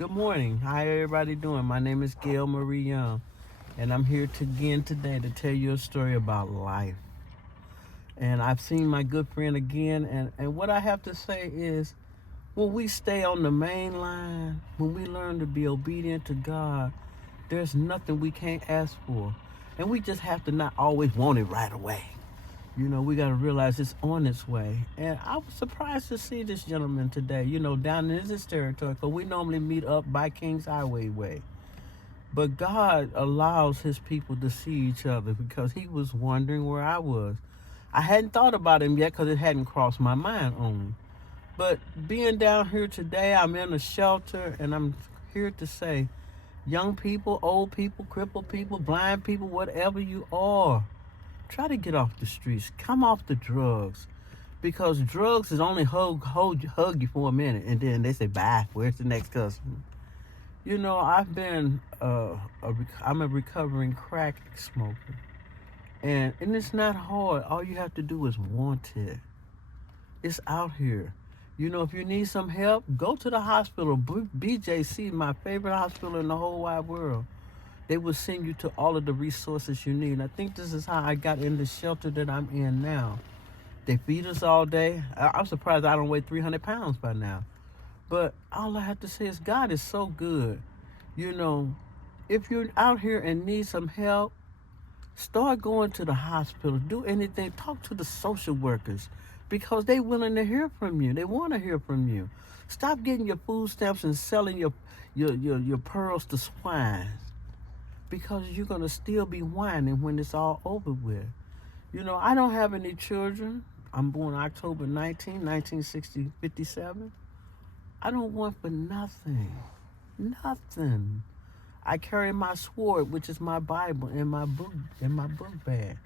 Good morning. How everybody doing? My name is Gail Marie Young, and I'm here again today to tell you a story about life. And I've seen my good friend again, and what I have to say is when we stay on the main line, when we learn to be obedient to God, there's nothing we can't ask for. And we just have to not always want it right away. We got to realize it's on its way. And I was surprised to see this gentleman today, down in this territory, because we normally meet up by Kings Highway way. But God allows his people to see each other because he was wondering where I was. I hadn't thought about him yet because it hadn't crossed my mind on him. But being down here today, I'm in a shelter, and I'm here to say, young people, old people, crippled people, blind people, whatever you are, try to get off the streets. Come off the drugs. Because drugs is only hug you for a minute, and then they say, bye, where's the next customer? I'm a recovering crack smoker. And it's not hard. All you have to do is want it. It's out here. If you need some help, go to the hospital. BJC, my favorite hospital in the whole wide world. They will send you to all of the resources you need. And I think this is how I got in the shelter that I'm in now. They feed us all day. I'm surprised I don't weigh 300 pounds by now. But all I have to say is God is so good. If you're out here and need some help, start going to the hospital. Do anything. Talk to the social workers because they're willing to hear from you. They want to hear from you. Stop getting your food stamps and selling your pearls to swine, because you're going to still be whining when it's all over with. I don't have any children. I'm born October 19, 57. I don't want for nothing. Nothing. I carry my sword, which is my Bible, in my book bag.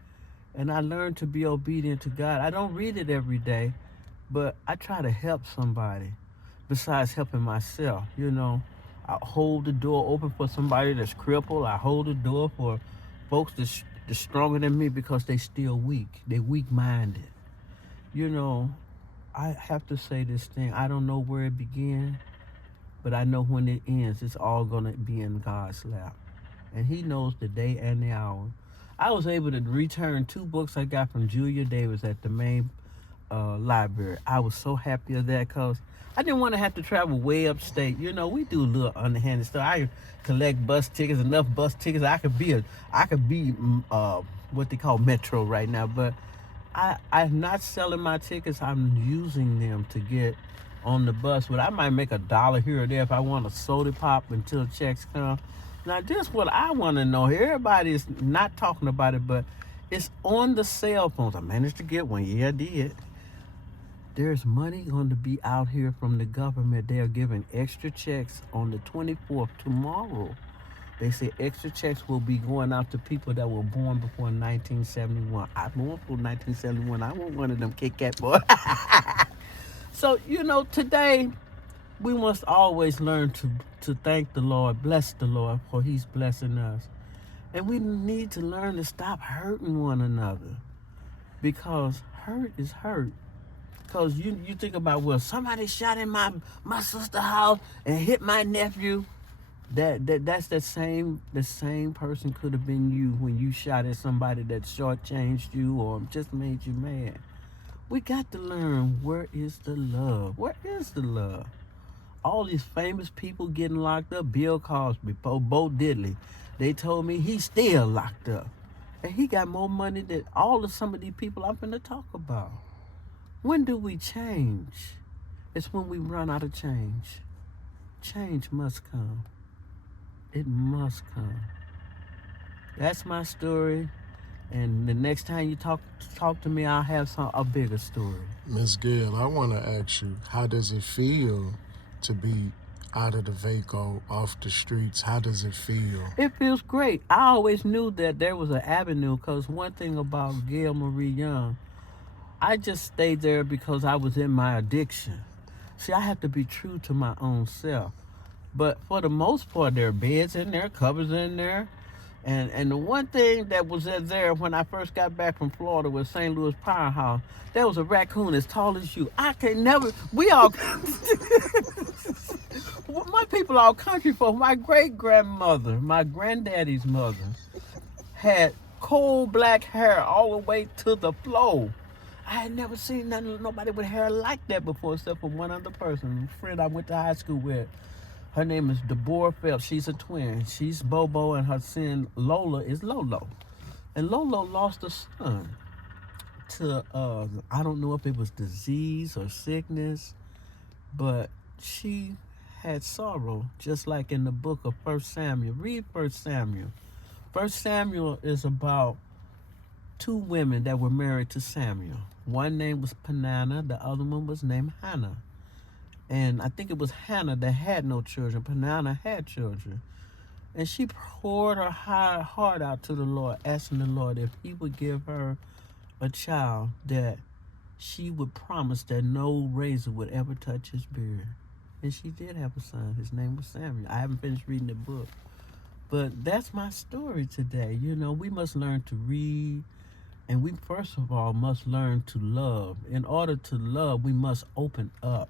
And I learned to be obedient to God. I don't read it every day, but I try to help somebody besides helping myself. I hold the door open for somebody that's crippled. I hold the door for folks that's stronger than me because they still weak. They weak-minded. I have to say this thing. I don't know where it began, but I know when it ends, it's all going to be in God's lap. And he knows the day and the hour. I was able to return 2 books I got from Julia Davis at the main library. I was so happy of that because I didn't want to have to travel way upstate. We do a little underhanded stuff. I collect bus tickets, enough bus tickets. I could be what they call Metro right now, but I'm not selling my tickets. I'm using them to get on the bus. But I might make $1 here or there if I want a soda pop until checks come. Now, this is what I want to know. Everybody is not talking about it, but it's on the cell phones. I managed to get one. Yeah, I did. There's money going to be out here from the government. They are giving extra checks on the 24th, tomorrow. They say extra checks will be going out to people that were born before 1971. I born before 1971. I want one of them Kit Kat boys. So, today we must always learn to thank the Lord, bless the Lord, for he's blessing us. And we need to learn to stop hurting one another, because hurt is hurt. Because you think about, well, somebody shot in my sister's house and hit my nephew. That's the same person could have been you when you shot at somebody that shortchanged you or just made you mad. We got to learn, where is the love? Where is the love? All these famous people getting locked up. Bill Cosby, Bo Diddley. They told me he's still locked up. And he got more money than all of some of these people I'm going to talk about. When do we change? It's when we run out of change. Change must come. It must come. That's my story. And the next time you talk to me, I'll have a bigger story. Miss Gail, I want to ask you, how does it feel to be out of the VACO, off the streets? How does it feel? It feels great. I always knew that there was an avenue, because one thing about Gail Marie Young, I just stayed there because I was in my addiction. See, I have to be true to my own self. But for the most part, there are beds in there, covers in there. And the one thing that was there when I first got back from Florida with St. Louis Powerhouse, there was a raccoon as tall as you. I can never, we all, My people all country folk. My great grandmother, my granddaddy's mother, had coal black hair all the way to the floor. I had never seen nobody with hair like that before, except for one other person, a friend I went to high school with. Her name is Deborah Phelps. She's a twin. She's Bobo, and her son Lola is Lolo. And Lolo lost a son to I don't know if it was disease or sickness, but she had sorrow, just like in the book of 1 Samuel. Read 1 Samuel. 1 Samuel is about two women that were married to Samuel. One name was Peninnah, the other one was named Hannah. And I think it was Hannah that had no children. Peninnah had children. And she poured her heart out to the Lord, asking the Lord if he would give her a child that she would promise that no razor would ever touch his beard. And she did have a son. His name was Samuel. I haven't finished reading the book. But that's my story today. You know, we must learn to read. And we, first of all, must learn to love. In order to love, we must open up.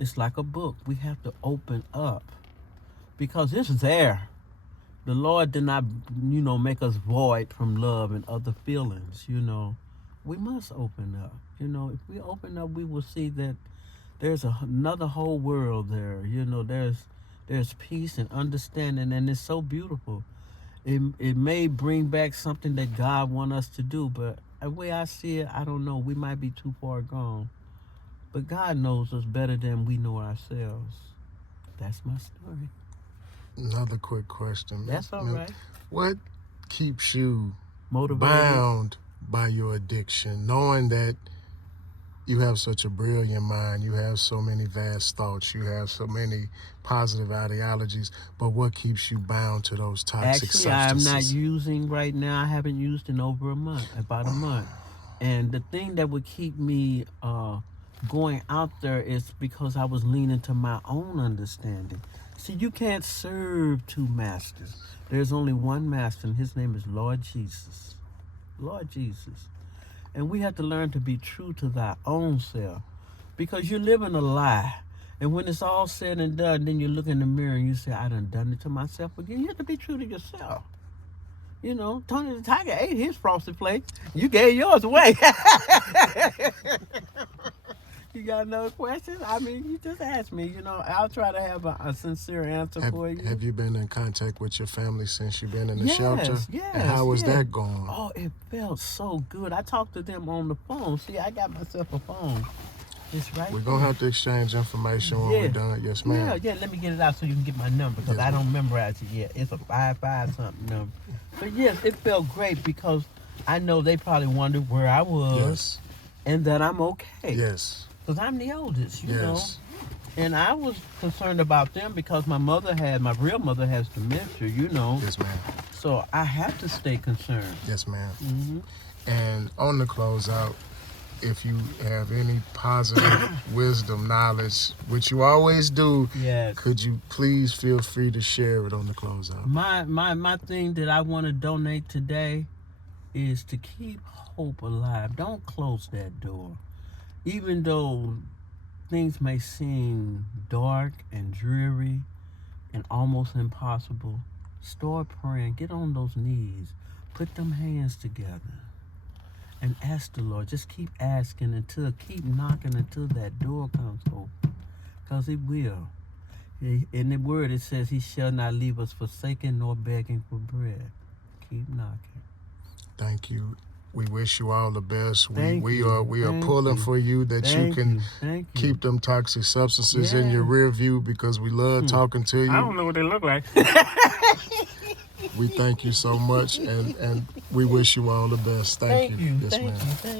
It's like a book. We have to open up. Because it's there. The Lord did not, make us void from love and other feelings, We must open up. If we open up, we will see that there's another whole world there. There's peace and understanding, and it's so beautiful. It may bring back something that God wants us to do, but the way I see it, I don't know. We might be too far gone. But God knows us better than we know ourselves. That's my story. Another quick question. That's all right. What keeps you Motivated. Bound by your addiction, knowing that you have such a brilliant mind, you have so many vast thoughts, you have so many positive ideologies, but what keeps you bound to those toxic substances? Actually, I'm not using right now. I haven't used in over about a month. And the thing that would keep me going out there is because I was leaning to my own understanding. See, you can't serve two masters. There's only one master, and his name is Lord Jesus. Lord Jesus. And we have to learn to be true to thy own self, because you're living a lie. And when it's all said and done, then you look in the mirror and you say, I done it to myself again. You have to be true to yourself. Tony the Tiger ate his frosted flakes. You gave yours away. You got another question? I mean, you just asked me. I'll try to have a sincere answer for you. Have you been in contact with your family since you've been in the shelter? Yes. And how was that going? Oh, it felt so good. I talked to them on the phone. See, I got myself a phone. It's right. We're going to have to exchange information when we're done. Yes, ma'am. Yeah, let me get it out so you can get my number, because I don't remember it yet. It's a 55 something number. But yes, it felt great because I know they probably wondered where I was and that I'm okay. Yes. Because I'm the oldest, you know. And I was concerned about them because my real mother has dementia, Yes, ma'am. So I have to stay concerned. Yes, ma'am. Mm-hmm. And on the closeout, if you have any positive wisdom, knowledge, which you always do, could you please feel free to share it on the closeout? My thing that I want to donate today is to keep hope alive. Don't close that door. Even though things may seem dark and dreary and almost impossible, start praying. Get on those knees. Put them hands together and ask the Lord. Just keep asking keep knocking until that door comes open, because it will. In the word it says he shall not leave us forsaken nor begging for bread. Keep knocking. Thank you. We wish you all the best. We are Thank pulling you. for you that Thank you can you. keep them toxic substances in your rear view, because we love talking to you. I don't know what they look like. We thank you so much, and we wish you all the best. Thank you. Yes, Thank ma'am. you.